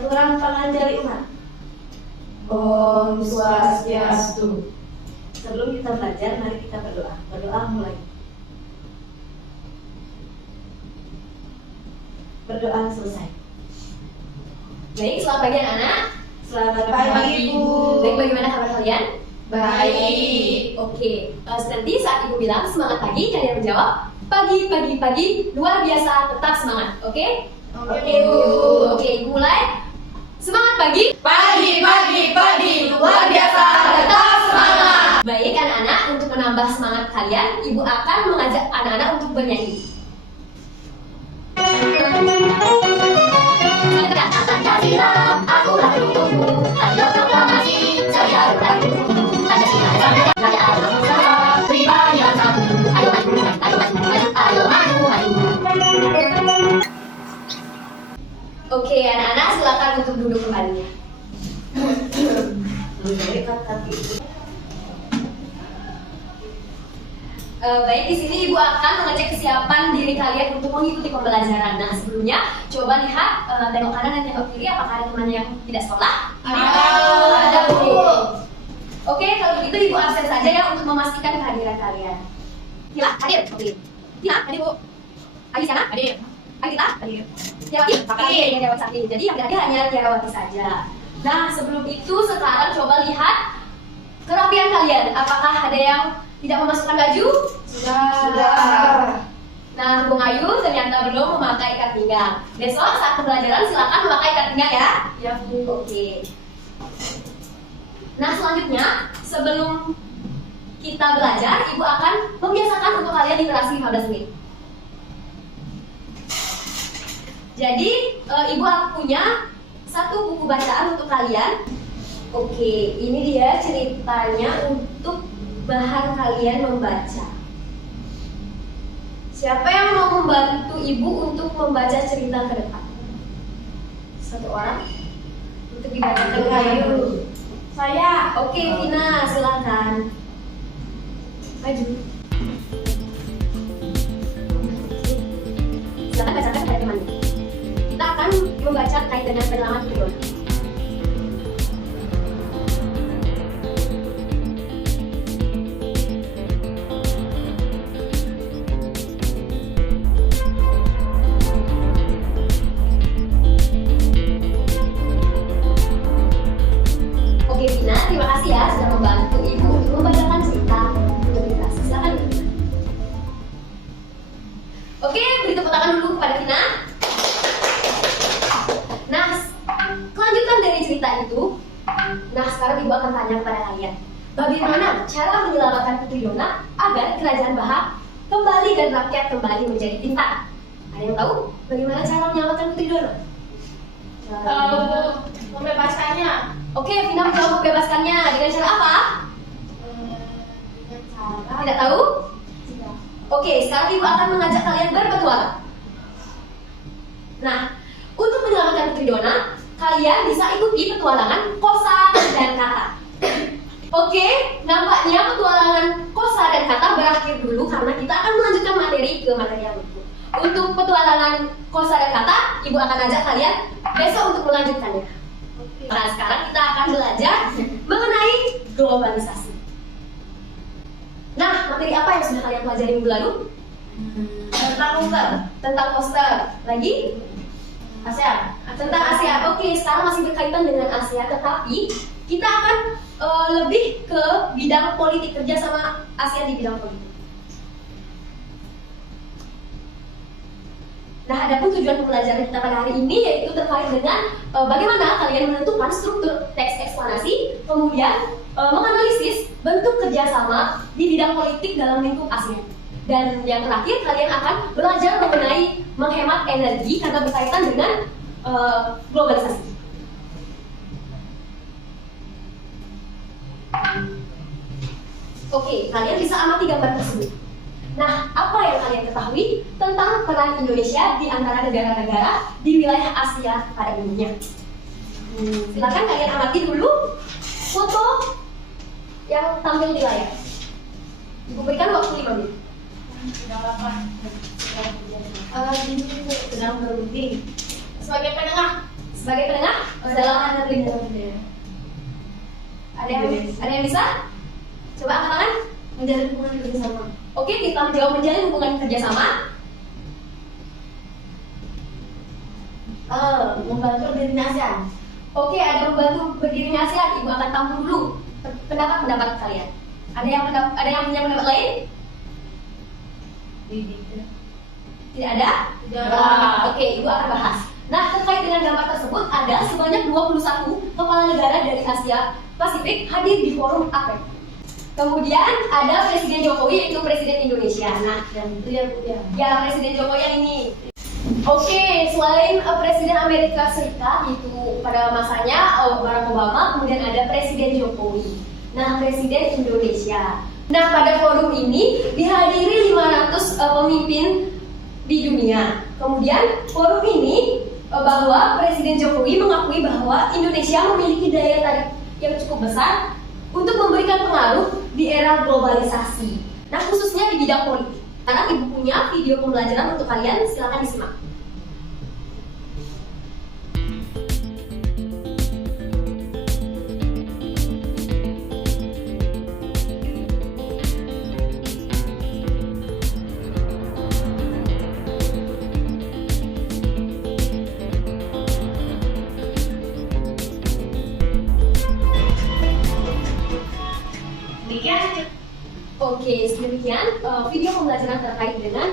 Peraturan Pangandaran Umat. Om Swastiastu. Sebelum kita belajar, mari kita berdoa. Berdoa mulai. Berdoa selesai. Baik, selamat pagi anak-anak. Selamat Pagi, Bu. Baik, bagaimana kabar kalian? Baik. Oke, nanti saat ibu bilang semangat pagi, kalian menjawab pagi, pagi, pagi, luar biasa, tetap semangat. Oke? Oke, Bu. Oke, ibu mulai. Semangat pagi. Pagi, pagi, pagi, luar biasa, tetap semangat. Baik anak-anak, untuk menambah semangat kalian, ibu akan mengajak anak-anak untuk bernyanyi. Pancasila, akulah pendukungmu. Ayo proklamasi, saya pendukungmu. Pancasila, kerajaan Nusantara, pribadi yang satu. Ayo maju, ayo maju, ayo maju, maju. Oke, anak-anak silakan untuk duduk kembali. Baik, di sini ibu akan mengecek kesiapan diri kalian untuk mengikuti pembelajaran. Nah, sebelumnya coba lihat tengok kanan dan tengok kiri, apakah ada teman yang tidak sekolah? Ada, Bu. Oke, kalau begitu ibu absen saja ya untuk memastikan kehadiran kalian. Tila, hadir. Oke. Tina, hadir, Bu. Ayu sana? Hadir. Ayu Tita? Hadir. Tiawati? Hadir. Tiawati. Jadi yang tidak hadir hanya Tiawati saja. Nah, sebelum itu sekarang coba lihat kerapian kalian. Apakah ada yang tidak memasukkan baju? Sudah. Nah, Bung Ayu ternyata belum memakai ikat pinggang. Besok saat pembelajaran silakan memakai ikat pinggang ya. Ya, Bu. Oke. Nah, selanjutnya sebelum kita belajar, Ibu akan membiasakan untuk kalian literasi 15 menit. Jadi, Ibu punya satu buku bacaan untuk kalian. Oke, ini dia ceritanya untuk bahan kalian membaca. Siapa yang mau membantu Ibu untuk membaca cerita ke depan? Satu orang untuk dibacakan Ayu. Saya. Oke, Vina, silakan. Maju. Silakan bacakan kepada temannya. Kita akan membaca kait dengan penyelamat Fiona. Oke, Vina, terima kasih ya sudah membantu Ibu untuk membacakan cerita untuk literasi. Silakan Ibu. Oke, beri tepuk tangan dulu kepada Vina. Nah, kelanjutan dari cerita itu. Nah, sekarang Ibu akan tanya kepada kalian, bagaimana cara menyelamatkan Putri Dona agar kerajaan Bahak kembali dan rakyat kembali menjadi pintar? Ada yang tahu bagaimana cara menyelamatkan Putri Dona? Membebaskannya. Oke, Vina menjawab membebaskannya dengan cara apa? Tidak tahu? Oke, sekarang Ibu akan mengajak kalian berpetualang. Nah, untuk menyelamatkan Putri Dona, kalian bisa ikuti petualangan kosa dan kata. Oke, nampaknya petualangan kosa dan kata berakhir dulu karena kita akan melanjutkan materi ke materi yang berikut. Untuk petualangan kosa dan kata, Ibu akan ajak kalian besok untuk melanjutkannya. Nah, sekarang kita akan belajar mengenai globalisasi. Nah, materi apa yang sudah kalian pelajari minggu lalu? Tentang poster. Tentang poster. Lagi? Asia. Tentang Asia. Oke, sekarang masih berkaitan dengan Asia, tetapi kita akan lebih ke bidang politik, kerja sama ASEAN di bidang politik. Nah, adapun tujuan pembelajaran kita pada hari ini yaitu terkait dengan bagaimana kalian menentukan struktur teks eksplanasi, kemudian menganalisis bentuk kerjasama di bidang politik dalam lingkup ASEAN. Dan yang terakhir, kalian akan belajar mengenai menghemat energi karena berkaitan dengan globalisasi. Oke, kalian bisa amati gambar tersebut. Nah, apa yang kalian ketahui tentang peran Indonesia di antara negara-negara di wilayah Asia pada umumnya? Silakan kalian amati dulu foto yang tampil di layar. Ibu berikan waktu 5 menit. Ini sedang berunding. Sebagai penengah. Sebagai penengah dalam ada yang bisa? Coba angkat tangan. Menjalin hubungan kerjasama. Oke, kita menjawab menjalin hubungan kerjasama. Membantu berdirinya ASEAN. Oke, ada membantu berdirinya ASEAN. Ibu akan tampung dulu pendapat kalian. Ada yang punya pendapat lain? Tidak ada? Oke, Ibu akan bahas. Nah, terkait dengan gambar tersebut, ada sebanyak 21 kepala negara dari Asia Pasifik hadir di forum APEC. Kemudian ada Presiden Jokowi, yaitu Presiden Indonesia. Nah, Yang itu ya Bu ya. ya Presiden Jokowi yang ini. Oke, selain Presiden Amerika Serikat itu pada masanya Barack Obama, kemudian ada Presiden Jokowi. Nah, Presiden Indonesia. Nah, pada forum ini dihadiri 500 pemimpin di dunia. Kemudian forum ini bahwa Presiden Jokowi mengakui bahwa Indonesia memiliki daya tarik yang cukup besar untuk memberikan pengaruh di era globalisasi. Nah, khususnya di bidang politik. Karena Ibu punya video pembelajaran untuk kalian, silakan disimak. Oke, sedemikian video pembelajaran terkait dengan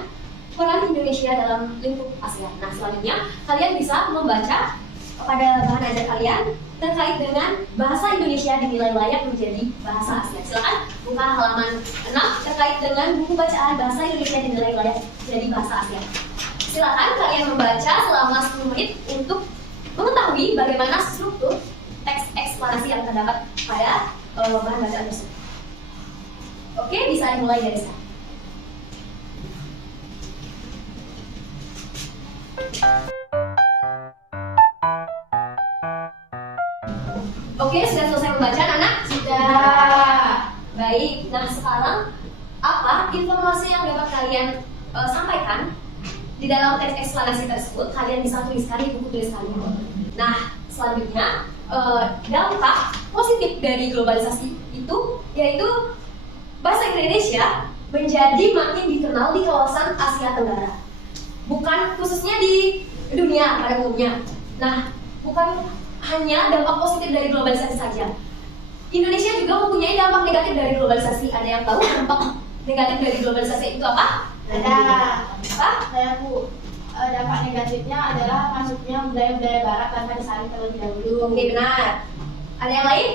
peran Indonesia dalam lingkup ASEAN. Nah, selanjutnya kalian bisa membaca pada bahan ajar kalian terkait dengan bahasa Indonesia dinilai layak menjadi bahasa ASEAN. Silakan buka halaman 6 terkait dengan buku bacaan bahasa Indonesia dinilai layak menjadi bahasa ASEAN. Silakan kalian membaca selama 10 menit untuk mengetahui bagaimana struktur teks eksplanasi yang terdapat pada bahan bacaan tersebut. Oke, bisa dimulai dari sekarang. Oke, sudah selesai membaca, anak? Sudah. Baik, nah sekarang apa informasi yang dapat kalian sampaikan di dalam teks eksplanasi tersebut? Kalian bisa tuliskan di buku tulis kalian. Nah, selanjutnya dampak positif dari globalisasi itu yaitu bahasa Indonesia menjadi makin dikenal di kawasan Asia Tenggara, bukan khususnya di dunia pada umumnya. Nah, bukan hanya dampak positif dari globalisasi saja. Indonesia juga mempunyai dampak negatif dari globalisasi. Ada yang tahu dampak negatif dari globalisasi itu apa? Ada. Apa? Saya Bu. Dampak negatifnya adalah masuknya budaya-budaya Barat tanpa disaring terlebih dahulu. Oke, benar. Ada yang lain?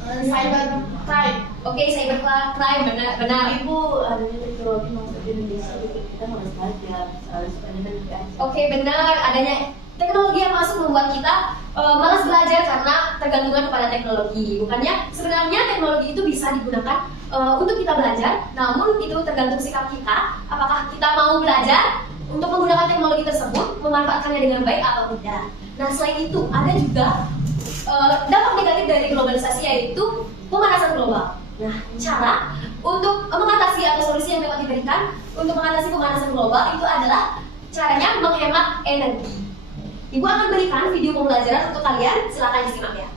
Cyber crime. Oke, cybercrime benar. Ibu adanya teknologi masuk di Indonesia itu kita harus belajar supaya kita lebih aja. Oke, benar. Adanya teknologi yang masuk membuat kita malas belajar karena tergantungan kepada teknologi. Bukannya sebenarnya teknologi itu bisa digunakan untuk kita belajar, namun itu tergantung sikap kita. Apakah kita mau belajar untuk menggunakan teknologi tersebut, memanfaatkannya dengan baik atau tidak. Nah, selain itu ada juga dampak negatif dari globalisasi yaitu pemanasan global. Nah, cara untuk mengatasi atau solusi yang dapat diberikan untuk mengatasi pemanasan global itu adalah caranya menghemat energi. Ibu akan berikan video pembelajaran untuk kalian, silakan disimak ya.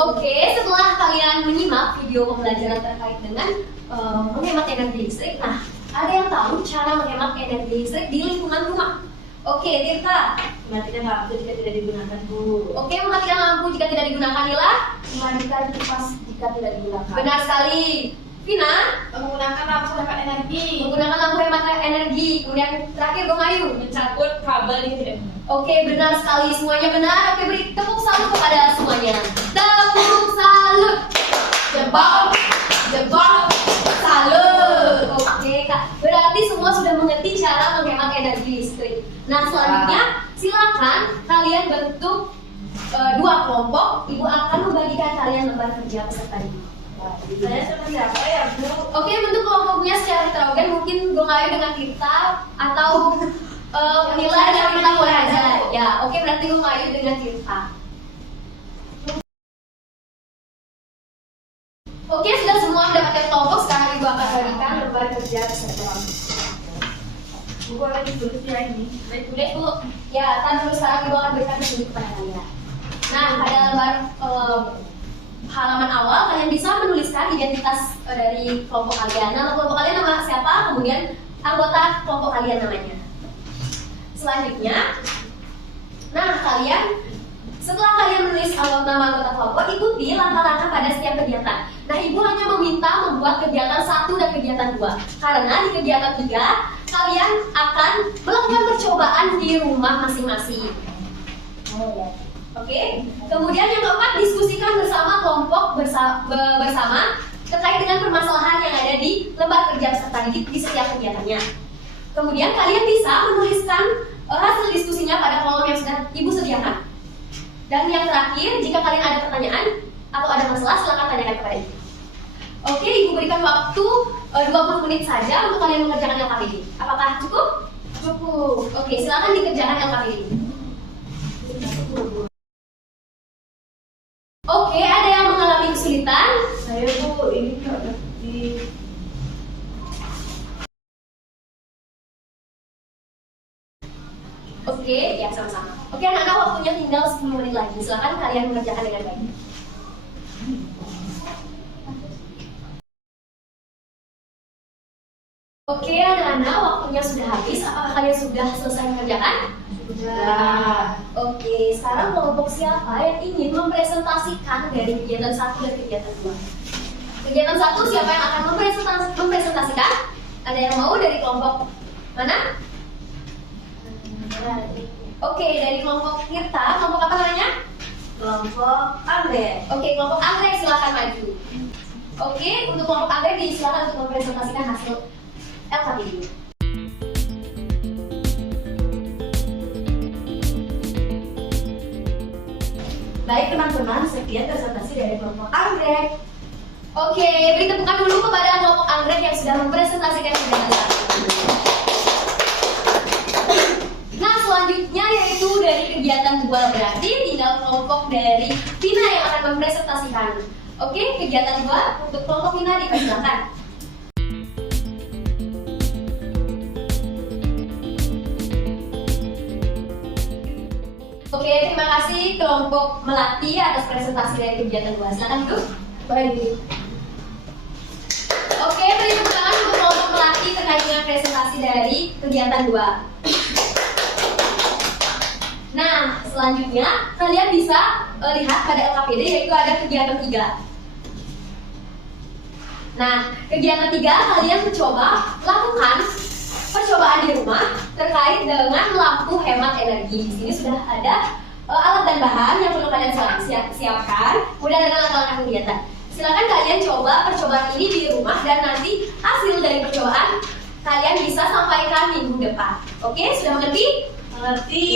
Oke, setelah kalian menyimak video pembelajaran terkait dengan menghemat energi listrik, nah ada yang tahu cara menghemat energi listrik di lingkungan rumah? Oke, Tirta. Mematikan lampu jika tidak digunakan, Bu. Oke, mematikan lampu jika tidak digunakan, Lila. Mematikan kipas jika tidak digunakan. Benar sekali. Vina, Menggunakan lampu hemat energi. menggunakan lampu hemat energi. Kemudian terakhir Bang Ayu, Mencabut kabel yang tidak guna. oke, benar sekali, semuanya benar. Oke, beri tepuk salut kepada semuanya. Tepuk salut. Jebol, jebol, salut. Oke, Kak. Berarti semua sudah mengerti cara menghemat energi listrik. Nah, selanjutnya silakan kalian bentuk dua kelompok. Ibu akan membagikan kalian lembar kerja peserta didik. Saya seperti apa ya, Bu? Oke, bentuk kelompoknya secara heterogen mungkin Gongayu dengan Tirta atau Nila dengan Tirta boleh aja. Ya, oke berarti Gongayu dengan Tirta. Oke, sudah semua mendapatkan kelompok. Sekarang Ibu akan berikan lembar kerja peserta. Bu, boleh ditulis ya ini. Baik, Bu. Ya, kan dulu sekarang Ibu akan berikan ini kepada kalian. Nah, pada lembar halaman awal kalian bisa menuliskan identitas dari kelompok kalian. Nama kelompok kalian nama siapa, kemudian anggota kelompok kalian namanya. Selanjutnya, nah kalian setelah kalian menulis nama anggota kelompok, ikuti langkah-langkah pada setiap kegiatan. Nah, Ibu hanya meminta membuat kegiatan 1 dan kegiatan 2. Karena di kegiatan 3 kalian akan melakukan percobaan di rumah masing-masing. Oke, kemudian yang keempat, diskusikan bersama kelompok bersama terkait dengan permasalahan yang ada di lembar kerja peserta didik di setiap kegiatannya. Kemudian kalian bisa menuliskan hasil diskusinya pada kolom yang sudah Ibu sediakan. Dan yang terakhir, jika kalian ada pertanyaan atau ada masalah, silakan tanyakan kepada Ibu. Oke, Ibu berikan waktu 20 menit saja untuk kalian mengerjakan LKPD. Apakah cukup? Cukup. Oke, silakan dikerjakan LKPD. Oke, ada yang mengalami kesulitan? Saya, Bu, ini nggak ngerti. Oke, ya sama-sama. Oke, anak-anak, waktunya tinggal 10 menit lagi. Silakan kalian mengerjakan dengan baik. Oke, anak-anak, waktunya sudah habis. Apakah kalian sudah selesai mengerjakan? Sudah. Oke, sekarang kelompok siapa yang ingin mempresentasikan dari kegiatan 1 dan kegiatan 2? Kegiatan 1 siapa yang akan mempresentasikan? Ada yang mau dari kelompok mana? Oke, dari kelompok Tirta, kelompok apa namanya? Kelompok Anggrek. Oke, kelompok Anggrek silakan maju. Oke, untuk kelompok Anggrek silakan untuk mempresentasikan hasil LKPD. Baik teman-teman, sekian presentasi dari kelompok Anggrek. Oke, beri tepukan dulu kepada kelompok Anggrek yang sudah mempresentasikan kegiatan. Nah, selanjutnya yaitu dari kegiatan 2, berarti tinggal kelompok dari Vina yang akan mempresentasikan. Oke, kegiatan 2 untuk kelompok Vina dipersilakan. Oke, terima kasih kelompok Melati atas presentasi dari kegiatan 2. Silakan dulu. Baik. Oke, beri tepuk tangan untuk kelompok Melati terkait dengan presentasi dari kegiatan 2. Nah, selanjutnya kalian bisa lihat pada LKPD yaitu ada kegiatan 3. Nah, kegiatan 3 kalian mencoba lakukan percobaan di rumah terkait dengan lampu hemat energi. Di sini sudah ada alat dan bahan yang perlu kalian siapkan. Kemudian ada langkah-langkah kegiatan. Silakan kalian coba percobaan ini di rumah dan nanti hasil dari percobaan kalian bisa sampaikan minggu depan. Oke, sudah mengerti? Mengerti.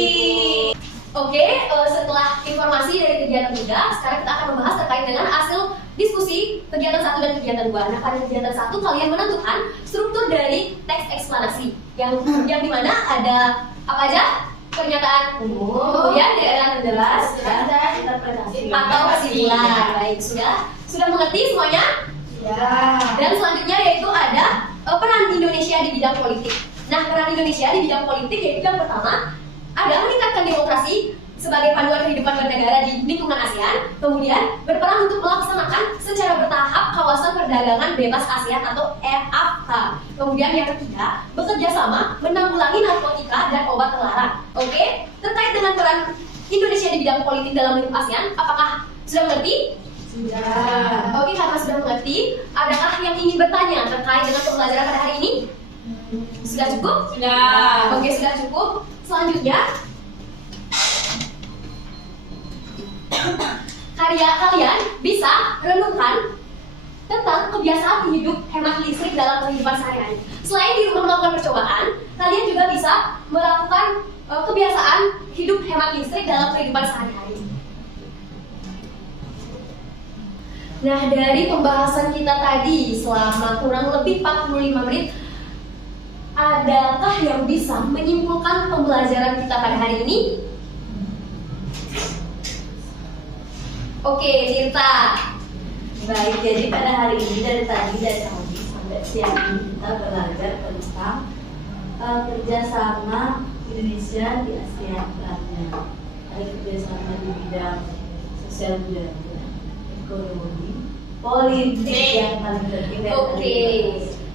Oke, setelah informasi dari kegiatan 3, sekarang kita akan membahas terkait dengan hasil diskusi kegiatan 1 dan kegiatan 2. Nah, pada kegiatan 1 kalian menentukan struktur dari teks eksplanasi yang dimana ada apa aja? Pernyataan umum, kemudian daerah terjelas Dan interpretasi. atau kesimpulan. Baik, sudah mengerti semuanya? Ya. Dan selanjutnya yaitu ada peran Indonesia di bidang politik. Nah, peran Indonesia di bidang politik yaitu yang pertama ada meningkatkan demokrasi sebagai panduan kehidupan bernegara di lingkungan ASEAN, kemudian berperan untuk melaksanakan secara bertahap kawasan perdagangan bebas ASEAN atau EAFTA. Kemudian yang ketiga, bekerja sama menanggulangi narkotika dan obat terlarang. Oke, terkait dengan peran Indonesia di bidang politik dalam lingkup ASEAN, apakah sudah mengerti? Sudah. Oke, karena sudah mengerti, adakah yang ingin bertanya terkait dengan pembelajaran pada hari ini? Sudah cukup? Sudah. Oke, sudah cukup. Selanjutnya, kalian bisa renungkan tentang kebiasaan hidup hemat listrik dalam kehidupan sehari-hari. Selain di rumah melakukan percobaan, kalian juga bisa melakukan kebiasaan hidup hemat listrik dalam kehidupan sehari-hari. Nah, dari pembahasan kita tadi selama kurang lebih 45 menit, adakah yang bisa menyimpulkan pembelajaran kita pada hari ini? Oke, Tirta. Baik, jadi pada hari ini dari tadi sampai siang ini kita belajar tentang kerjasama Indonesia di ASEAN. Ada kerjasama di bidang sosial budaya, ekonomi, politik yang paling penting. Oke,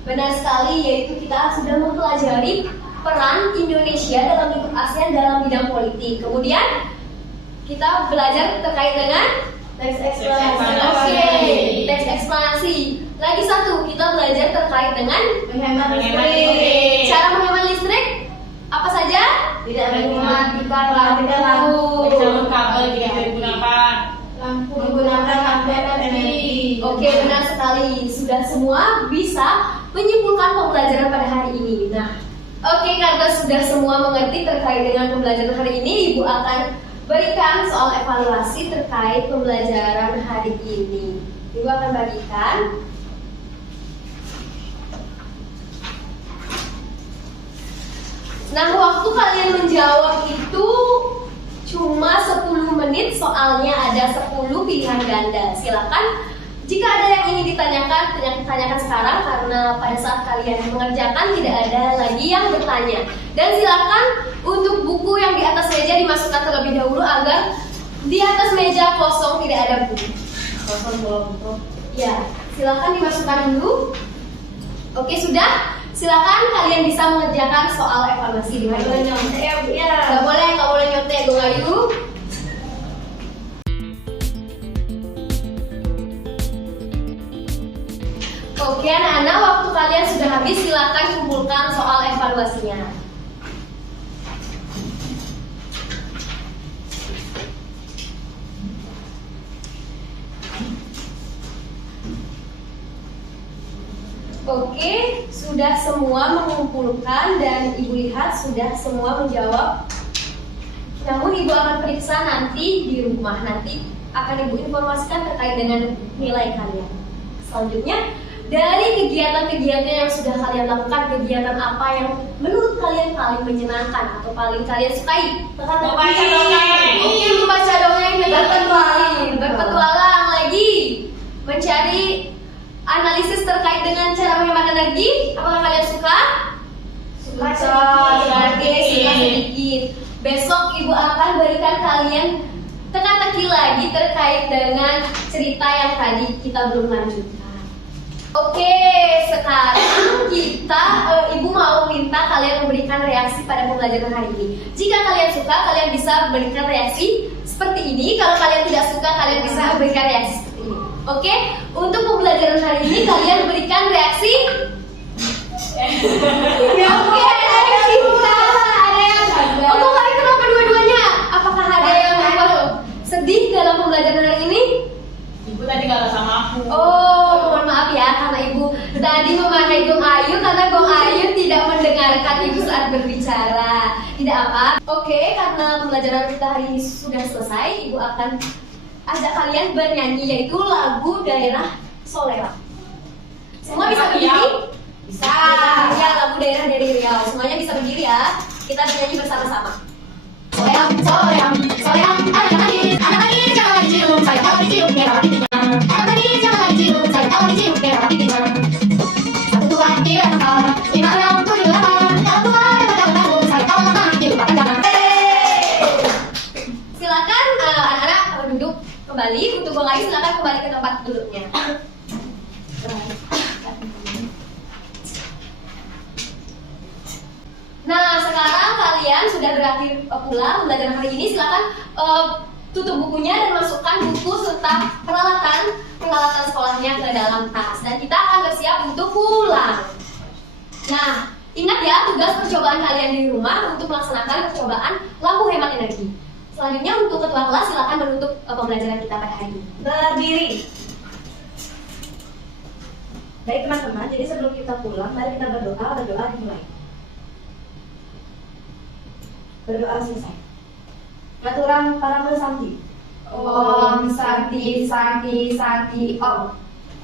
benar sekali, yaitu kita sudah mempelajari peran Indonesia dalam lingkup ASEAN dalam bidang politik. Kemudian kita belajar terkait dengan Teks eksplanasi. Oke, teks eksplanasi. Lagi satu, kita belajar terkait dengan Menghemat listrik. cara menghemat listrik. Apa saja? Tidak mematikan lampu. Menjauh kabel jika digunakan. Menggunakan lampu energi. Oke, benar sekali. Sudah semua bisa menyimpulkan pembelajaran pada hari ini. Nah, oke, karena sudah semua mengerti terkait dengan pembelajaran hari ini, Ibu akan berikan soal evaluasi terkait pembelajaran hari ini. Ibu akan bagikan. Nah, waktu kalian menjawab itu cuma 10 menit, soalnya ada 10 pilihan ganda. Silakan jika ada yang ingin tanyakan sekarang, karena pada saat kalian mengerjakan tidak ada lagi yang bertanya. Dan silakan untuk buku yang di atas meja dimasukkan terlebih dahulu agar di atas meja kosong, tidak ada buku. Kosong kelompok. Ya, silakan dimasukkan dulu. Oke, sudah. Silakan kalian bisa mengerjakan soal evaluasi di hari ini. Nggak boleh nyontek, Go Ayu. Oke, anak-anak, waktu kalian sudah habis, silakan kumpulkan soal evaluasinya. Oke, sudah semua mengumpulkan dan Ibu lihat sudah semua menjawab. Namun Ibu akan periksa nanti di rumah, nanti akan Ibu informasikan terkait dengan nilai kalian. Selanjutnya, dari kegiatan-kegiatan yang sudah kalian lakukan, kegiatan apa yang menurut kalian paling menyenangkan atau paling kalian sukai? Membaca dongeng. Oke, membaca dongeng dan berpetualang lagi, mencari analisis terkait dengan cara menghemat energi. Apakah kalian suka? Suka sedikit. Besok Ibu akan berikan kalian teka-teki lagi terkait dengan cerita yang tadi kita belum lanjutkan. Oke, sekarang Ibu mau minta kalian memberikan reaksi pada pembelajaran hari ini. Jika kalian suka, kalian bisa berikan reaksi seperti ini. Kalau kalian tidak suka, kalian bisa berikan reaksi seperti ini. Oke, untuk pembelajaran hari ini kalian berikan reaksi. Oke, ada yang Oh, kalian kenapa dua-duanya? Apakah ada yang sedih dalam pembelajaran hari ini? Ibu tadi kalah sama aku. Oh, mohon maaf ya, karena Ibu tadi memakai Gong Ayu karena Gong Ayu tidak mendengarkan Ibu saat berbicara. Tidak apa. Oke, karena pembelajaran kita hari ini sudah selesai, Ibu akan ajak kalian bernyanyi, yaitu lagu daerah Solera. Semua bisa berdiri? Bisa. Ya, lagu daerah dari Riau. Semuanya bisa berdiri ya. Kita bernyanyi bersama-sama. Soleam, soleam, soleam, anak manis jangan dicium, saya tahu dicium, merah pipinya. Anak manis jangan dicium, saya tahu dicium, merah pipinya. 1, 2, 3, 4, 5, 6, 7, 8, kalau Tuhan dapat tahun, saya tahu lama, dilupakan jangan. Silakan anak-anak duduk kembali. Untuk Gong Ayu silakan kembali ke tempat duduknya. Nah, sekarang kalian sudah berakhir pulang belajar hari ini. Silakan tutup bukunya dan masukkan buku serta peralatan sekolahnya ke dalam tas. Dan kita akan bersiap untuk pulang. Nah, ingat ya, tugas percobaan kalian di rumah untuk melaksanakan percobaan lampu hemat energi. Selanjutnya untuk ketua kelas silakan menutup pembelajaran kita pada hari ini. Berdiri. Baik teman-teman, jadi sebelum kita pulang, mari kita berdoa dimulai. Berdoa selesai. Ngaturang para mesanti. Om Santi Santi Santi Om.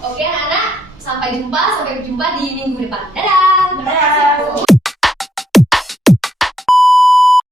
Oke anak-anak, sampai jumpa di minggu depan. Dadah. Terima kasih.